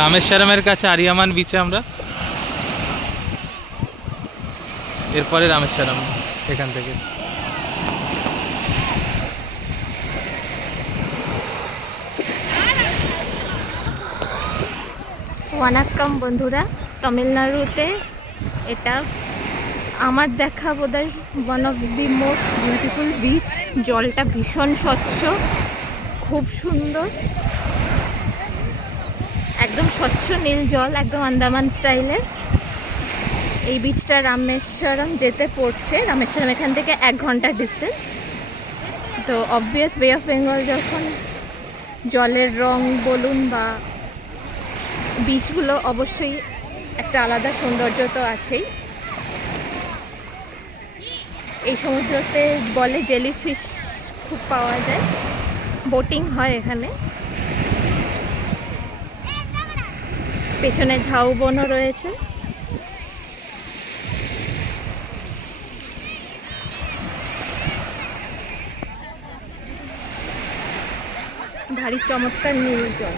রামেশ্বরমের কাছে আরিয়ামান বিচে আমরা, এরপরে রামেশ্বরম এখান থেকে। ওয়ানাক্কাম বন্ধুরা, তামিলনাড়ুতে এটা আমার দেখা বোধহয় one of the most beautiful beach. জলটা ভীষণ স্বচ্ছ, খুব সুন্দর, একদম স্বচ্ছ নীল জল, একদম আন্দামান স্টাইলের। এই বিচটা রামেশ্বরম যেতে পড়ছে। রামেশ্বরম এখান থেকে 1 ঘন্টার ডিস্টেন্স। তো অবভিয়াস বে অফ বেঙ্গল যখন, জলের রং বলুন বা বিচগুলো অবশ্যই একটা আলাদা সৌন্দর্য তো আছেই। এই সমুদ্রতে বলে জেলিফিশ খুব পাওয়া যায়, বোটিং হয় এখানে। পেছনে ঝাউবনও রয়েছে। ভারী চমৎকার নীল জল।